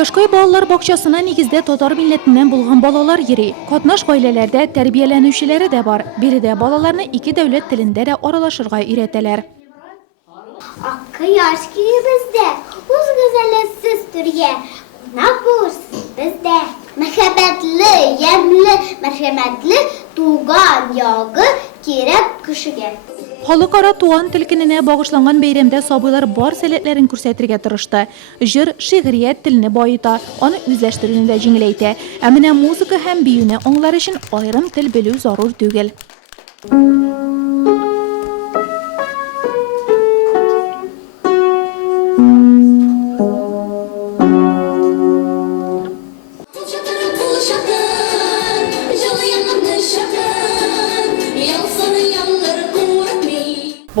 Кыяшкай балалар бакчасына нигездә татар милләтеннән булган балалар йөри. Катнаш гаиләләрдә тәрбияләнүчеләре дә бар. Биредә балаларны ике дәүләт телендә дә аралашырга өйрәтәләр. Кыяшкай бездә, үз гүзәлсез түргә, кунак булырсыз бездә. Мәхәббәтле, ямьле, мәрхәмәтле туган ягы кирәк кешегә. Халыкара туган тел көненә багышланган бәйрәмдә сабыйлар бар сәләтләрен күрсәтергә тырышты. Җыр, шигърият телне баета, аны үзләштерүне дә җиңеләйтә. Ә менә музыка һәм биюне аңлар өчен аерым тел белү зарур түгел.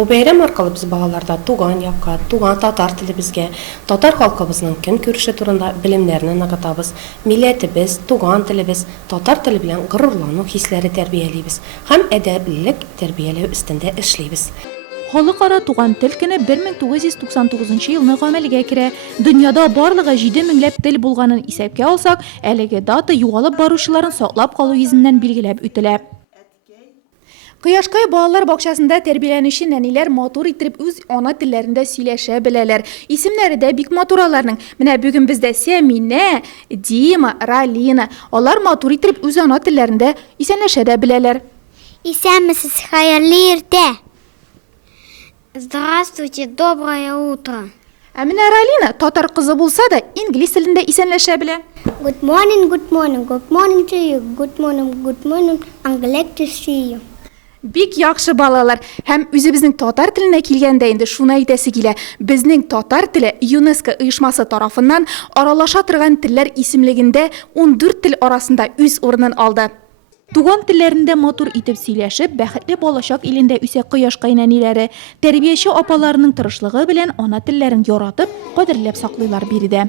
Бу бәйрәм аркылы без балаларда туган якка, туган татар телебезгә, татар халкыбызның көн күреше турында белемнәрне ныгытабыз. Милләтебез, туган телебез, татар теле белән горурлану хисләре тәрбиялибез һәм әдәплелек тәрбияләү өстендә эшлибез. Халыкара туган тел көне 1999 елны гамәлгә керә. Дөньяда барлыгы 7 меңләп тел булганын исәпкә алсак, әлеге дата югалып баручыларын саклап калу йөзеннән билгеләп үтелә. Кыяшкай балалар бакчасында тәрбияләнүче нәниләр матур итеп үз ана телләрендә сөйләшә беләләр. Исемнәре дә бик матур аларның. Менә бүген бездә Сәминә, Дима, Ралина. Алар матур итеп үз ана телләрендә исәнләшә дә беләләр. Исәнмесез, хәерле иртә. Здравствуйте, доброе утро. Ә менә Ралина татар кызы булса да инглиз телендә исәнләшә белә. Good morning, good morning, good morning to you. Good morning, I'm glad to see you. Бик яхшы балалар. Һәм үзебезнең татар теленә килгәндә инде шуны әйтәсе килә. Безнең татар теле ЮНЕСКО оешмасы тарафыннан аралаша торган телләр исемлегендә 14 тел арасында үз урынын алды. Туган телләрендә матур итеп сөйләшеп, бәхетле балачак илендә үсә Кыяшкай нәниләре, тәрбияче апаларының тырышлыгы белән ана телләрен яратып, кадерләп саклыйлар биредә.